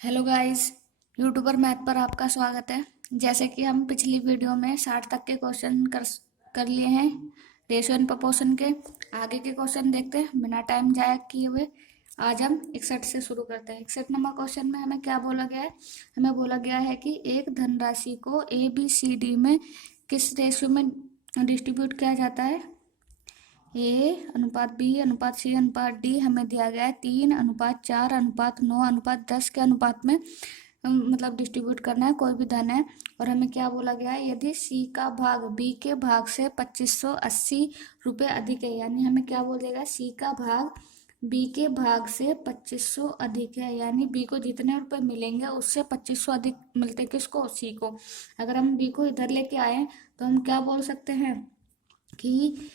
Hello guys. YouTuber math पर आपका स्वागत है। जैसे कि हम पिछली वीडियो में 60 तक के क्वेश्चन कर लिए हैं रेशियो एंड प्रोपोर्शन के। आगे के क्वेश्चन देखते हैं बिना टाइम जाया किए हुए। आज हम 61 से शुरू करते हैं। 61 नंबर क्वेश्चन में हमें क्या बोला गया है? हमें बोला गया है कि एक धनराशि को ए बी सी डी में किस रेशियो में डिस्ट्रीब्यूट किया जाता है। ए अनुपात बी अनुपात सी अनुपात डी हमें दिया गया है 3:4:9:10 के अनुपात में मतलब डिस्ट्रीब्यूट करना है कोई भी धन है। और हमें क्या बोला गया है, यदि सी का भाग बी के भाग से 2580 रुपये अधिक है, यानी हमें क्या बोलेगा, सी का भाग बी के भाग से 2500 अधिक है, यानी बी को जितने रुपए मिलेंगे उससे 2500 अधिक मिलते किसको, सी को। अगर हम बी को इधर लेके आए तो हम क्या बोल सकते हैं कि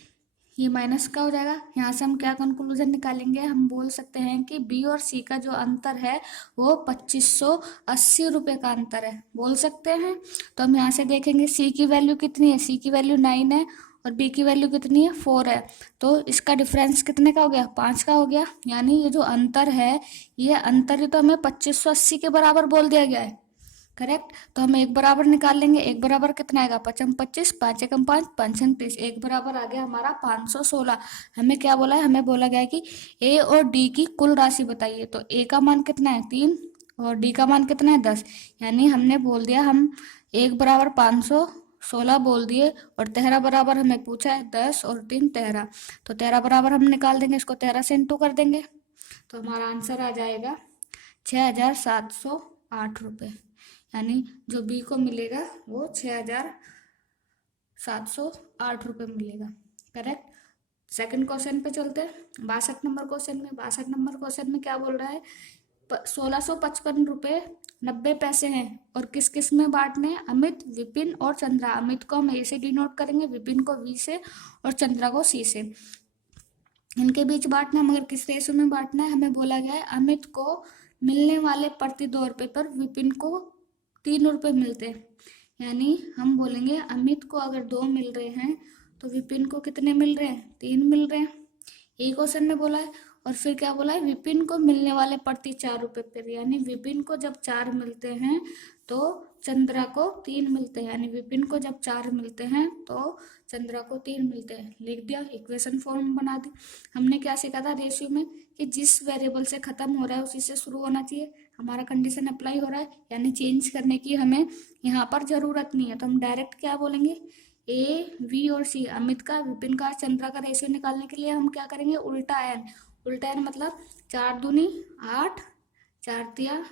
ये माइनस का हो जाएगा। यहाँ से हम क्या कंक्लूजन निकालेंगे, हम बोल सकते हैं कि बी और सी का जो अंतर है वो 2580 रुपये का अंतर है, बोल सकते हैं। तो हम यहाँ से देखेंगे सी की वैल्यू कितनी है, सी की वैल्यू 9 है और बी की वैल्यू कितनी है, 4 है। तो इसका डिफरेंस कितने का हो गया, 5 का हो गया। यानी ये जो अंतर है, ये अंतर ही तो हमें 2580 के बराबर बोल दिया गया है, करेक्ट। तो हम एक बराबर निकाल लेंगे। एक बराबर कितना आएगा, 5×25, 5×5, 5×30, एक बराबर आ गया हमारा 516। हमें क्या बोला है, हमें बोला गया है कि ए और डी की कुल राशि बताइए। तो ए का मान कितना है, 3, और डी का मान कितना है, 10। यानी हमने बोल दिया, हम एक बराबर 516 बोल दिए और 13 बराबर हमें पूछा है 10 और 3 13। तो 13 बराबर हम निकाल देंगे, इसको 13 से इंटू कर देंगे तो हमारा आंसर आ जाएगा 6708 रुपये। यानी जो बी को मिलेगा वो 6708 रुपये मिलेगा, करेक्ट। सेकंड क्वेश्चन पे चलते हैं, 62 नंबर क्वेश्चन में। 62 नंबर क्वेश्चन में क्या बोल रहा है, 1655 रुपये 90 पैसे हैं और किस किस में बांटने हैं, अमित, विपिन और चंद्रा। अमित को हम ए से डिनोट करेंगे, विपिन को वी से और चंद्रा को सी से। इनके बीच बांटना है, मगर किस रेशियो में बांटना है। हमें बोला गया है अमित को मिलने वाले प्रति 2 रुपये पर विपिन को 3 रुपये मिलते हैं। यानी हम बोलेंगे अमित को अगर 2 मिल रहे हैं तो विपिन को कितने मिल रहे हैं, 3 मिल रहे हैं। यही क्वेश्चन में बोला है। और फिर क्या बोला है, विपिन को मिलने वाले प्रति 4 रुपये पर, यानी विपिन को जब 4 मिलते हैं तो चंद्रा को 3 मिलते हैं। यानी विपिन को जब 4 मिलते हैं तो चंद्रा को 3 मिलते हैं। लिख दिया, इक्वेशन फॉर्म बना दी। हमने क्या सीखा था रेशियो में कि जिस वेरिएबल से खत्म हो रहा है उसी से शुरू होना चाहिए। हमारा कंडीशन अप्लाई हो रहा है, यानी चेंज करने की हमें यहाँ पर जरूरत नहीं है। तो हम डायरेक्ट क्या बोलेंगे, ए वी और सी, अमित का, विपिन का, चंद्रा का रेशियो निकालने के लिए हम क्या करेंगे, उल्टा एन। उल्टा एन मतलब 4 दूनी 8, 4 तिया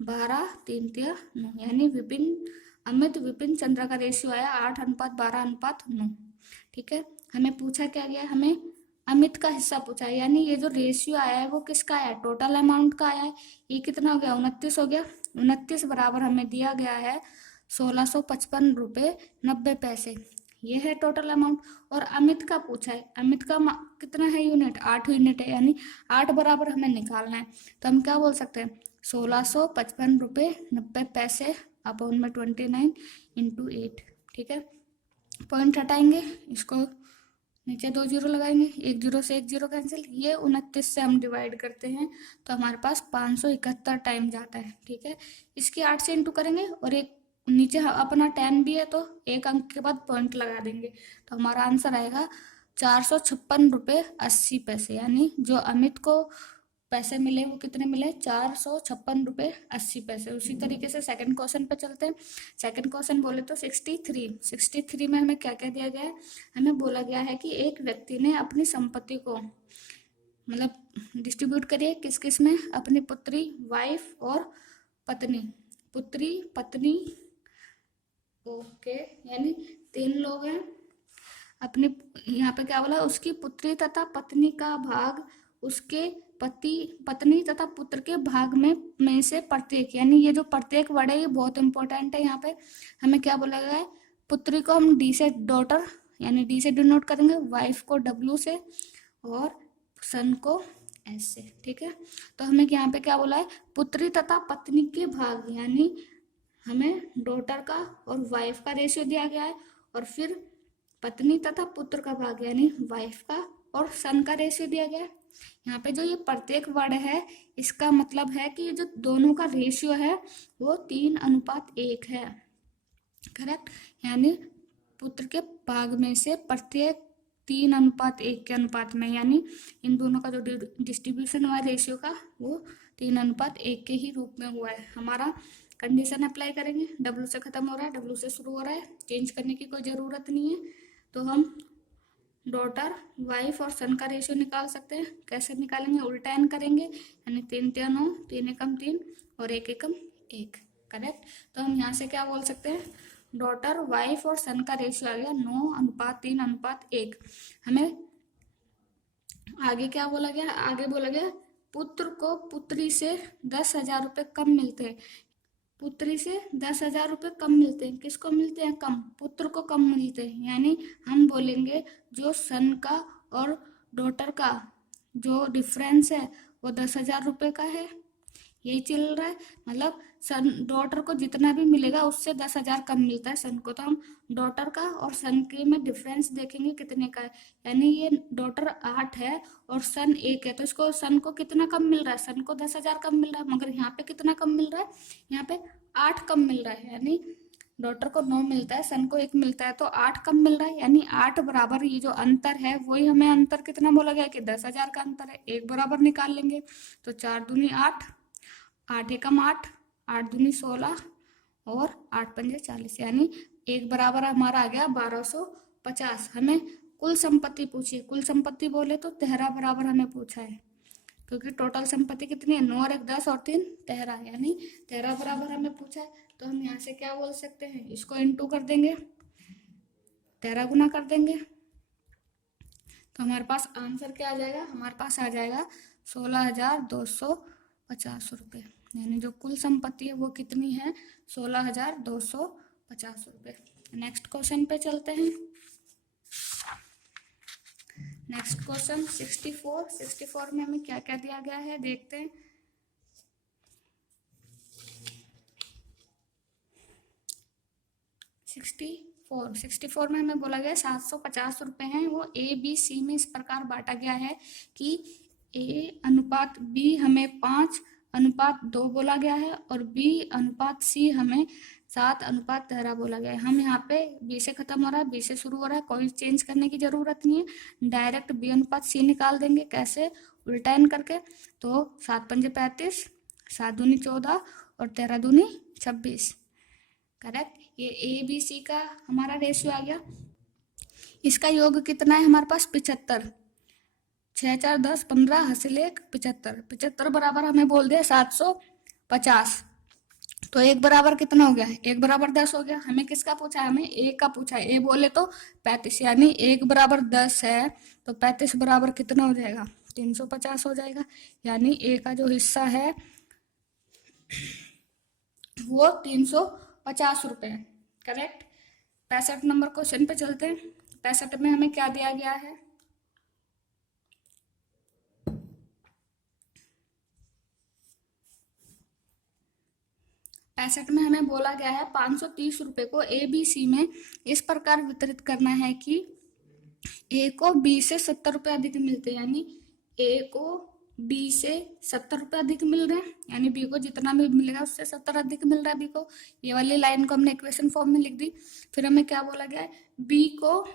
12, 3 तिया 9। यानी विपिन, अमित, विपिन, चंद्रा का रेशियो आया 8:12:9। ठीक है। हमें पूछा क्या गया, हमें अमित का हिस्सा पूछा है, यानी ये जो रेशियो आया है वो किसका आया है, टोटल अमाउंट का आया है। ये कितना हो गया, 29 हो गया। 29 बराबर हमें दिया गया है 1655 रुपये 90 पैसे। ये है टोटल अमाउंट। और अमित का पूछा है, अमित का कितना है यूनिट, 8 यूनिट है, यानी 8 बराबर हमें निकालना है। तो हम क्या बोल सकते हैं, 1655 रुपये 90 पैसे अपॉन में 29 इंटू 8। ठीक है। पॉइंट हटाएंगे, इसको नीचे 2 जीरो लगाएंगे, 1 जीरो से 1 जीरो कैंसिल। ये 29 से हम डिवाइड करते हैं तो हमारे पास 571 टाइम जाता है। ठीक है। इसकी 8 से इंटू करेंगे और एक नीचे अपना 10 भी है तो एक अंक के बाद पॉइंट लगा देंगे तो हमारा आंसर आएगा 456 रुपये 80 पैसे। यानी जो अमित को पैसे मिले वो कितने मिले, 456 रुपये 80 पैसे। उसी तरीके से सेकंड क्वेश्चन पे चलते हैं। सेकंड क्वेश्चन बोले तो 63 में हमें क्या क्या दिया गया है, हमें बोला गया है कि एक व्यक्ति ने अपनी संपत्ति को मतलब डिस्ट्रीब्यूट करिए किस किस में, अपनी पुत्री, वाइफ और पत्नी। पुत्री, पत्नी, ओके, यानी 3 लोग हैं। अपनी, यहाँ पे क्या बोला, उसकी पुत्री तथा पत्नी का भाग उसके पति, पत्नी तथा पुत्र के भाग में से प्रत्येक, यानी ये जो प्रत्येक वर्ड है ये बहुत इंपॉर्टेंट है। यहाँ पे हमें क्या बोला गया है, पुत्री को हम डी से, डॉटर यानी डी से डिनोट करेंगे, वाइफ को डब्ल्यू से और सन को एस से। ठीक है। तो हमें यहाँ पे क्या बोला है, पुत्री तथा पत्नी के भाग, यानी हमें डॉटर का और वाइफ का रेशियो दिया गया है और फिर पत्नी तथा पुत्र का भाग यानी वाइफ का और सन का रेशियो दिया गया है। यहाँ पे जो ये प्रत्येक वर्ड है इसका मतलब है कि ये जो दोनों का रेशियो है वो 3:1 है। करेक्ट, यानी पुत्र के भाग में से प्रत्येक 3:1 के अनुपात में, यानी इन दोनों का जो डिस्ट्रीब्यूशन हुआ है रेशियो का वो 3:1 के ही रूप में हुआ है। हमारा कंडीशन अप्लाई करेंगे, डब्ल्यू से खत्म हो रहा है, डब्ल्यू से शुरू हो रहा है, चेंज करने की कोई ज़रूरत नहीं है। तो हम डॉटर, वाइफ और सन का रेशियो निकाल सकते हैं। कैसे निकालेंगे? उल्टा एन करेंगे, यानी 3×3 = 9, 3 × 3 और 1 × 1। करेक्ट, तो हम यहाँ से क्या बोल सकते हैं? डॉटर, वाइफ और सन का रेशियो आ गया 9:3:1। हमें आगे क्या बोला गया? आगे बोला गया पुत्र को पुत्री से 10,000 रुपये कम मिलते हैं। पुत्री से 10,000 रुपये कम मिलते हैं। किसको मिलते हैं? कम, पुत्र को कम मिलते हैं। यानी हम बोलेंगे जो सन का और डॉटर का जो डिफरेंस है वो 10,000 रुपये का है। यही चल रहा है, मतलब सन डॉटर को जितना भी मिलेगा उससे 10,000 कम मिलता है सन को। तो हम डॉटर का और सन के में डिफरेंस देखेंगे कितने का है। यानी ये डॉटर 8 है और सन 1 है, तो इसको सन को कितना कम मिल रहा है? सन को 10,000 कम मिल रहा है, मगर यहाँ पे कितना कम मिल रहा है? यहाँ पे 8 कम मिल रहा है। यानी डॉटर को 9 मिलता है, सन को 1 मिलता है, तो 8 कम मिल रहा है। यानी 8 बराबर ये जो अंतर है वही हमें अंतर कितना बोला गया कि 10,000 का अंतर है। 1 बराबर निकाल लेंगे तो 4 दूनी 8, 8 एकम 8, 8 दूनी 16 और 8 पंजे 40, यानी 1 बराबर हमारा आ गया 1250। हमें कुल संपत्ति पूछी है, कुल संपत्ति बोले तो 13 बराबर हमें पूछा है, क्योंकि टोटल संपत्ति कितनी है? 9 और 1 10 और 3 13, यानी 13 बराबर हमें पूछा है। तो हम यहाँ से क्या बोल सकते हैं? इसको इंटू कर देंगे, 13 गुना कर देंगे, तो हमारे पास आंसर क्या आ जाएगा? हमारे पास आ जाएगा 16,250 रुपये। यानी जो कुल संपत्ति है वो कितनी है? 16,250 रुपये। नेक्स्ट क्वेश्चन पे चलते हैं। नेक्स्ट क्वेश्चन 64 में हमें क्या क्या दिया गया है देखते हैं। सिक्सटी फोर में हमें बोला गया 750 रुपये हैं, वो ABC में इस प्रकार बांटा गया है कि A/B हमें 5:2 बोला गया है और B/C हमें 7:13 बोला गया है। हम यहाँ पे B से खत्म हो रहा है, B से शुरू हो रहा है, कोई चेंज करने की जरूरत नहीं है, डायरेक्ट B/C निकाल देंगे। कैसे? उल्टा एन करके। तो 7 पंजे 35, 7 दूनी 14 और 13 दूनी 26। करेक्ट, ये ABC का हमारा रेशियो आ गया। इसका योग कितना है हमारे पास? 75। 6 4 10 15 हासिल 1 75। 75 बराबर हमें बोल दिया 750। तो 1 बराबर कितना हो गया? 1 बराबर 10 हो गया। हमें किसका पूछा है? हमें A का पूछा है। A बोले तो 35, यानी 1 बराबर 10 है तो 35 बराबर कितना हो जाएगा? 350 हो जाएगा। यानी A का जो हिस्सा है वो 350 रुपये। करेक्ट। 65 नंबर क्वेश्चन पे चलते हैं। 65 में हमें क्या दिया गया है? पैंसठ में हमें बोला गया है 530 रुपये को ABC में इस प्रकार वितरित करना है कि A को B से 70 रुपये अधिक मिलते हैं, यानी A को B से 70 रुपये अधिक मिल रहे हैं, यानी B को जितना भी मिलेगा उससे 70 अधिक मिल रहा है B को। ये वाली लाइन को हमने इक्वेशन फॉर्म में लिख दी। फिर हमें क्या बोला गया है? B को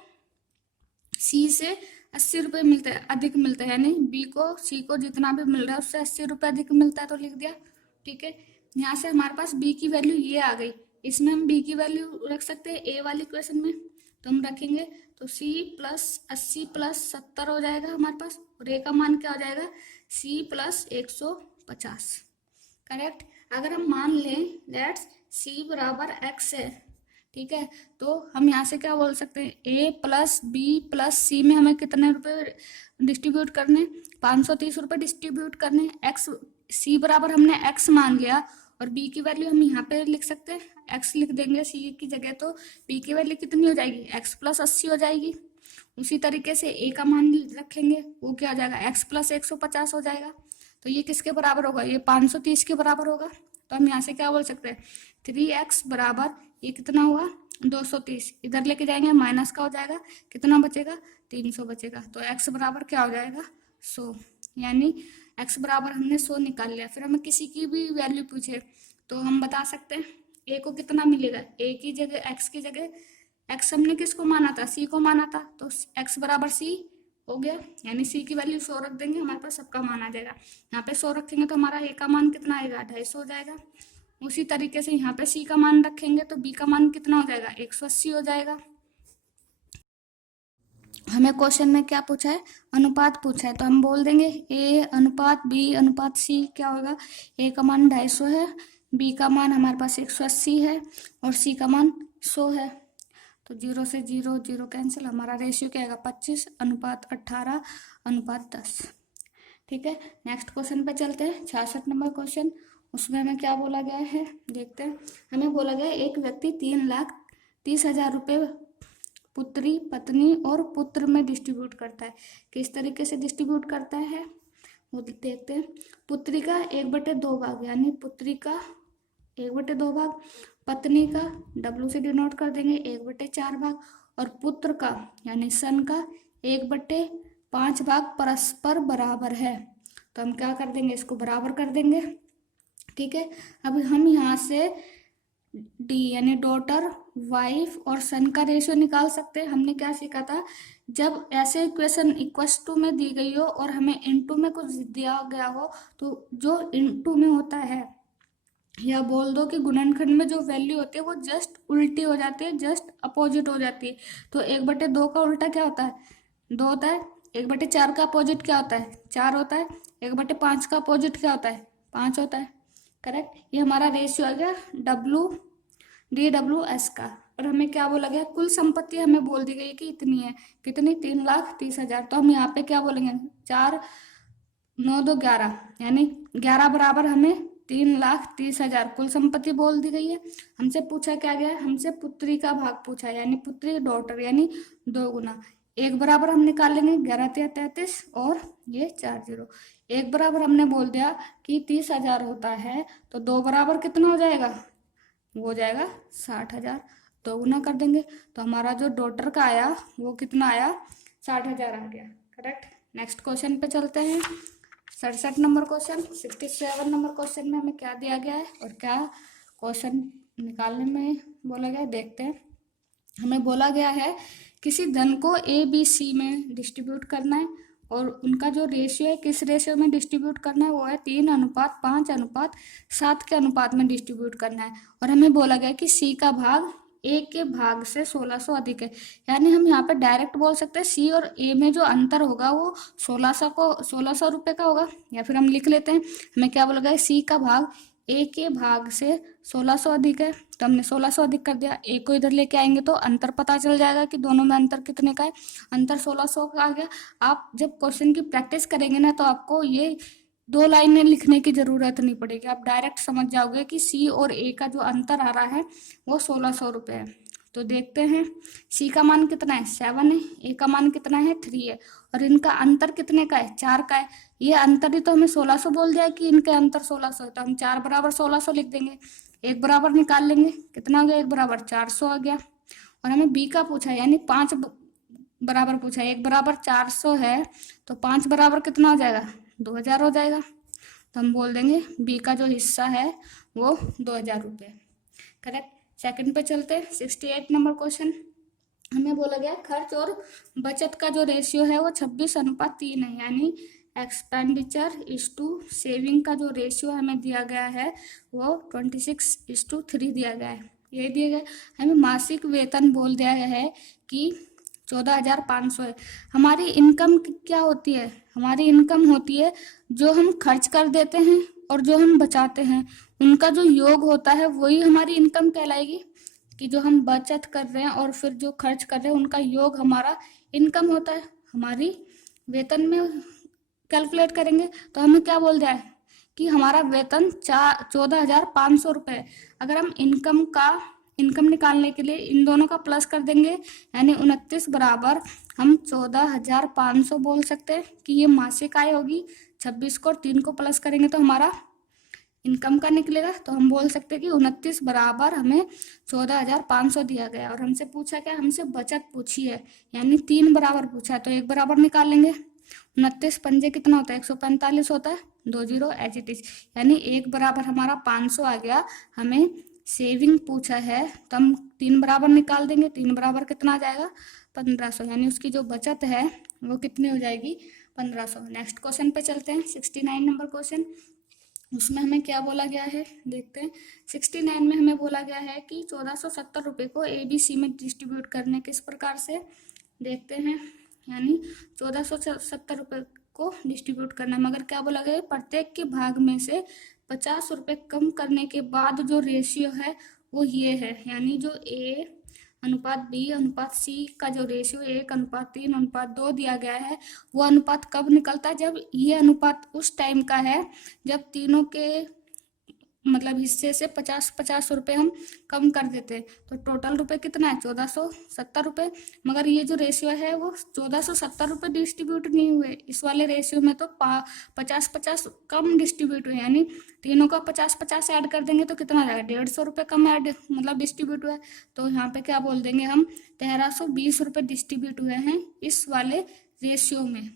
C से 80 रुपये मिलते हैं, अधिक मिलता है, यानी B को C को जितना भी मिल रहा है उससे 80 रुपये अधिक मिलता है, तो लिख दिया। ठीक है, यहाँ से हमारे पास B की वैल्यू ये आ गई। इसमें हम B की वैल्यू रख सकते हैं A वाली क्वेश्चन में, तो हम रखेंगे तो C + 80 + 70 हो जाएगा हमारे पास, और A का मान क्या हो जाएगा? C + 150। करेक्ट। अगर हम मान लें लेट्स C बराबर X है, ठीक है, तो हम यहाँ से क्या बोल सकते हैं? A + B + C में हमें कितने रुपए डिस्ट्रीब्यूट करने? 530 रुपये डिस्ट्रीब्यूट करने। X C बराबर हमने X मान लिया और B की वैल्यू हम यहाँ पे लिख सकते हैं, X लिख देंगे C की जगह, तो B की वैल्यू कितनी हो जाएगी? X + 80 हो जाएगी। उसी तरीके से A का मान रखेंगे, वो क्या हो जाएगा? X + 150 हो जाएगा। तो ये किसके बराबर होगा? ये 530 के बराबर होगा। तो हम यहाँ से क्या बोल सकते हैं? 3x बराबर ये कितना हुआ? 230। इधर लेके जाएंगे माइनस का हो जाएगा, कितना बचेगा? 300 बचेगा। तो x बराबर क्या हो जाएगा? 100। यानी x बराबर हमने 100 निकाल लिया। फिर हमें किसी की भी वैल्यू पूछे तो हम बता सकते हैं a को कितना मिलेगा, a की जगह x की जगह x हमने किसको माना था, c को माना था, तो x बराबर c हो गया, यानी c की वैल्यू 100 रख देंगे, हमारे पास सबका मान आ जाएगा। यहाँ पे 100 रखेंगे तो हमारा a का मान कितना आएगा, 250 हो जाएगा। उसी तरीके से यहाँ पे c का मान रखेंगे तो b का मान कितना हो जाएगा, 180 हो जाएगा। हमें क्वेश्चन में क्या पूछा है, अनुपात पूछा है, तो हम बोल देंगे a अनुपात b अनुपात c क्या होगा, a का मान 250 है, b का मान हमारे पास 180 है और c का मान 100 है। तो 0 से 0 0 कैंसिल, हमारा रेशियो क्या आएगा, 25 अनुपात 18 अनुपात 10। ठीक है, नेक्स्ट क्वेश्चन पे चलते हैं, 66 नंबर क्वेश्चन। उसमें हमें क्या बोला गया है देखते हैं। हमें बोला गया एक व्यक्ति 3,30,000 रुपये पुत्री, पत्नी और पुत्र में डिस्ट्रीब्यूट करता है। किस तरीके से डिस्ट्रीब्यूट करता है वो देखते हैं। पुत्री का 1/2 भाग, यानी पुत्री का 1/2 भाग, पत्नी का W से डिनोट कर देंगे 1/4 भाग, और पुत्र का यानी सन का 1/5 भाग परस्पर बराबर है। तो हम क्या कर देंगे, इसको बराबर कर देंगे। ठीक है, अब हम यहाँ से डी यानी डॉटर, वाइफ और सन का रेशियो निकाल सकते हैं। हमने क्या सीखा था, जब ऐसे इक्वेशन इक्वस टू में दी गई हो और हमें इनटू में कुछ दिया गया हो, तो जो इनटू में होता है, या बोल दो कि गुणनखंड में जो वैल्यू होती है वो जस्ट उल्टी हो जाती है, जस्ट अपोजिट हो जाती है। तो 1/2 का उल्टा क्या होता है, 2 होता है। 1/4 का अपोजिट क्या होता है, 4 होता है। 1/5 का अपोजिट क्या होता है, 5 होता है। करेक्ट, ये हमारा रेशियो आ गया DWS का। और हमें क्या बोला गया, कुल संपत्ति हमें बोल दी गई कि इतनी है, कितनी, 3,30,000। तो हम यहाँ पे क्या बोलेंगे, 4 9 2 11, यानी 11 बराबर हमें 3,30,000 कुल संपत्ति बोल दी गई है। हमसे पूछा क्या गया है, हमसे पुत्री का भाग पूछा है, यानी पुत्री डॉटर, यानी 2 गुना 1 बराबर हम निकाल लेंगे 11 3 33 और ये 4 0। 1 बराबर हमने बोल दिया कि 30,000 होता है, तो 2 बराबर कितना हो जाएगा, वो हो जाएगा 60,000। 2 गुना कर देंगे तो हमारा जो डॉटर का आया वो कितना आया, 60,000 आ गया। करेक्ट, नेक्स्ट क्वेश्चन पे चलते हैं। 67 नंबर क्वेश्चन। 67 नंबर क्वेश्चन में हमें क्या दिया गया है और क्या क्वेश्चन निकालने में बोला गया है देखते हैं। हमें बोला गया है किसी धन को ABC में डिस्ट्रीब्यूट करना है और उनका जो रेशियो है, किस रेशियो में डिस्ट्रीब्यूट करना है, वो है 3:5:7 के अनुपात में डिस्ट्रीब्यूट करना है। और हमें बोला गया कि C का भाग A के भाग से 1600 अधिक है, यानी हम यहाँ पे डायरेक्ट बोल सकते हैं C और A में जो अंतर होगा वो 1600 रुपये का होगा। या फिर हम लिख लेते हैं, हमें क्या बोला गया, C का भाग A के भाग से 1600 अधिक है, तो हमने 1600 अधिक कर दिया। A को इधर लेके आएंगे तो अंतर पता चल जाएगा कि दोनों में अंतर कितने का है, अंतर 1600 का आ गया। आप जब क्वेश्चन की प्रैक्टिस करेंगे ना, तो आपको ये 2 लाइनें लिखने की जरूरत नहीं पड़ेगी, आप डायरेक्ट समझ जाओगे कि C और A का जो अंतर आ रहा है वो 1600 रुपये है। तो देखते हैं, C का मान कितना है, 7 है, A का मान कितना है, 3 है, और इनका अंतर कितने का है, 4 का है। ये अंतर ही तो हमें 1600 बोल दिया कि इनके अंतर 1600 है, तो हम 4 बराबर 1600 लिख देंगे। 1 बराबर निकाल लेंगे, कितना हो गया, 1 बराबर 400 आ गया। और हमें B का पूछा है, यानी 5 बराबर पूछा है। 1 बराबर 400 है तो 5 बराबर कितना हो जाएगा, 2000 हो जाएगा। तो हम बोल देंगे B का जो हिस्सा है वो 2000 रुपये। करेक्ट, सेकंड पे चलते हैं। 68 नंबर क्वेश्चन। हमें बोला गया खर्च और बचत का जो रेशियो है वो 26:3 है, यानी एक्सपेंडिचर इज टू सेविंग का जो रेशियो हमें दिया गया है वो 26:3 दिया गया है। ये दिया गया, हमें मासिक वेतन बोल दिया गया है कि 14,500 है। हमारी इनकम क्या होती है, हमारी इनकम होती है जो हम खर्च कर देते हैं और जो हम बचाते हैं, उनका जो योग होता है वही हमारी इनकम कहलाएगी। कि जो हम बचत कर रहे हैं और फिर जो खर्च कर रहे हैं उनका योग हमारा इनकम होता है। हमारी वेतन में कैलकुलेट करेंगे तो हमें क्या बोल दिया है कि हमारा वेतन 14,500 रुपये। अगर हम इनकम निकालने के लिए इन दोनों का प्लस कर देंगे, यानी 29 बराबर हम 14,500 बोल सकते हैं कि ये मासिक आय होगी। 26 को और 3 को प्लस करेंगे तो हमारा इनकम का निकलेगा। तो हम बोल सकते हैं कि 29 बराबर हमें 14,500 दिया गया। और हमसे पूछा क्या, हमसे बचत पूछी है, यानी 3 बराबर पूछा है, तो 1 बराबर निकाल लेंगे। 29 पंजे कितना होता है, 145 होता है, 2 जीरो एज इट इज, यानी 1 बराबर हमारा 500 आ गया। हमें सेविंग पूछा है तो हम 3 बराबर निकाल देंगे, 3 बराबर कितना आ जाएगा, 1500, यानी उसकी जो बचत है वो कितनी हो जाएगी, 1500। नेक्स्ट क्वेश्चन पे चलते हैं, 69 नंबर क्वेश्चन। उसमें हमें क्या बोला गया है, देखते हैं। 69 में हमें बोला गया है कि 1470 रुपये को ABC में डिस्ट्रीब्यूट करने किस प्रकार से, देखते हैं। यानी 1470 रुपये को डिस्ट्रीब्यूट करना, मगर क्या बोला गया है, प्रत्येक के भाग में से 50 रुपये कम करने के बाद जो रेशियो है वो ये है, यानी जो A अनुपात B अनुपात C का जो रेशियो 1:3:2 दिया गया है, वो अनुपात कब निकलता है, जब ये अनुपात उस टाइम का है जब तीनों के मतलब हिस्से से 50-50 रुपये हम कम कर देते हैं। तो टोटल रुपए कितना है, 1470 रुपये। मगर ये जो रेशियो है वो 1470 रुपये डिस्ट्रीब्यूट नहीं हुए, इस वाले रेशियो में तो 50-50 कम डिस्ट्रीब्यूट हुए, यानी तीनों का 50-50 ऐड कर देंगे तो कितना आ जाएगा, 150 रुपये कम ऐड मतलब डिस्ट्रीब्यूट हुआ है। तो यहाँ पे क्या बोल देंगे हम, 1320 रुपये डिस्ट्रीब्यूट हुए हैं इस वाले रेशियो में,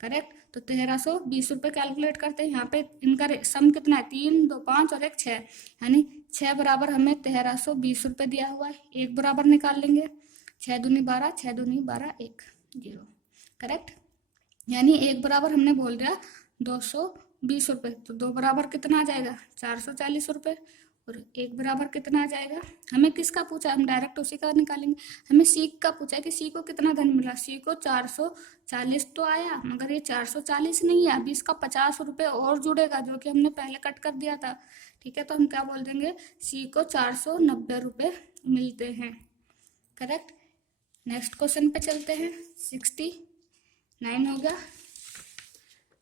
करेक्ट। तो 1320 रुपये कैलकुलेट करते हैं। यहाँ पे इनका सम कितना है, 3 2 5 और 1 6, यानी 6 बराबर हमें 1320 रुपये दिया हुआ है, 1 बराबर निकाल लेंगे, 6 दूनी 12, 6 दूनी 12, 1 0, करेक्ट। यानी 1 बराबर हमने बोल दिया 220 रुपये, तो 2 बराबर कितना आ जाएगा, 440 रुपये, और 1 बराबर कितना आ जाएगा, हमें किसका पूछा है, हम डायरेक्ट उसी का निकालेंगे। हमें C का पूछा है कि C को कितना धन मिला, C को 440 तो आया, मगर ये 440 नहीं है, अभी इसका 50 रुपये और जुड़ेगा जो कि हमने पहले कट कर दिया था, ठीक है। तो हम क्या बोल देंगे, C को 490 रुपये मिलते हैं, करेक्ट। नेक्स्ट क्वेश्चन पे चलते हैं, 69 हो गया।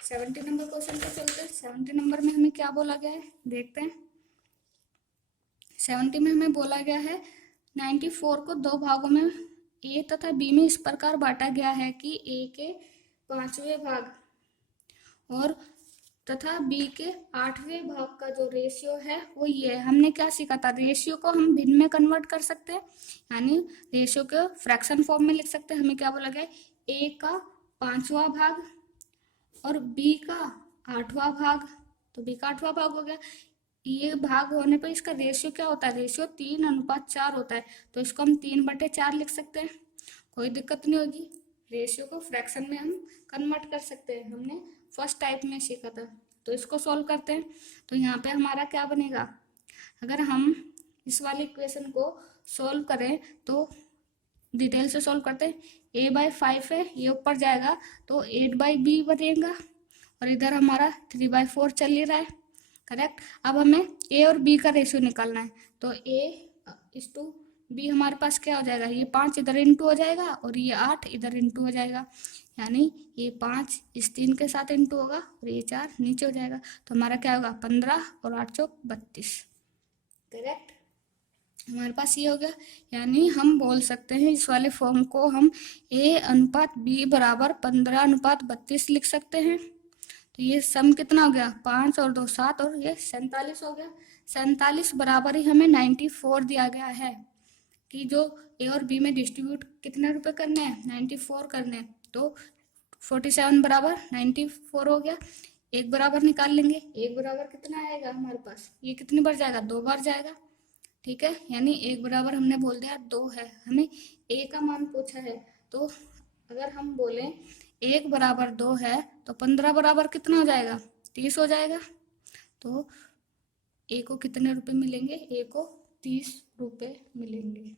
70 नंबर क्वेश्चन पे चलते हैं। 70 नंबर में हमें क्या बोला गया है, देखते हैं। 70 में हमें बोला गया है 94 को 2 भागों में A तथा B में इस प्रकार बांटा गया है कि A के 5वें भाग और तथा B के 8वें भाग का जो रेशियो है वो ये है। हमने क्या सीखा था, रेशियो को हम भिन्न में कन्वर्ट कर सकते हैं, यानी रेशियो को फ्रैक्शन फॉर्म में लिख सकते हैं। हमें क्या बोला गया, A का 5वां भाग और B का 8वां भाग, तो B का 8वां भाग हो गया। ये भाग होने पर इसका रेशियो क्या होता है, रेशियो 3:4 होता है, तो इसको हम 3/4 लिख सकते हैं, कोई दिक्कत नहीं होगी। रेशियो को फ्रैक्शन में हम कन्वर्ट कर सकते हैं, हमने फर्स्ट टाइप में सीखा था। तो इसको सॉल्व करते हैं, तो यहाँ पे हमारा क्या बनेगा, अगर हम इस वाले इक्वेशन को सॉल्व करें तो डिटेल से सॉल्व करते हैं। A/5 है, ये ऊपर जाएगा तो 8/B बनेगा, और इधर हमारा 3/4 चल ही रहा है, करेक्ट। अब हमें A और B का रेशियो निकालना है, तो A/B हमारे पास क्या हो जाएगा, ये 5 इधर इंटू हो जाएगा और ये 8 इधर इंटू हो जाएगा, यानी ये 5 इस 3 के साथ इंटू होगा और ये 4 नीचे हो जाएगा, तो हमारा क्या होगा, 15 और 8 चौक 32, करेक्ट। हमारे पास ये हो गया, यानी हम बोल सकते हैं इस वाले फॉर्म को हम A/B बराबर 15:32 लिख सकते हैं। तो ये सम कितना हो गया, 5 और 2 7 और ये 47 हो गया। 47 बराबर ही हमें 94 दिया गया है कि जो A और B में डिस्ट्रीब्यूट कितने रुपए करने हैं, 94 करने हैं। तो 47 बराबर 94 हो गया। 1 बराबर निकाल लेंगे, 1 बराबर कितना आएगा हमारे पास, ये कितनी बार जाएगा, 2 बार जाएगा, ठीक है। यानी 1 बराबर हमने बोल दिया 2 है, हमें A का मान पूछा है, तो अगर हम बोलें 1 बराबर 2 है तो 15 बराबर कितना हो जाएगा, 30 हो जाएगा। तो A को कितने रुपए मिलेंगे, A को 30 रुपए मिलेंगे।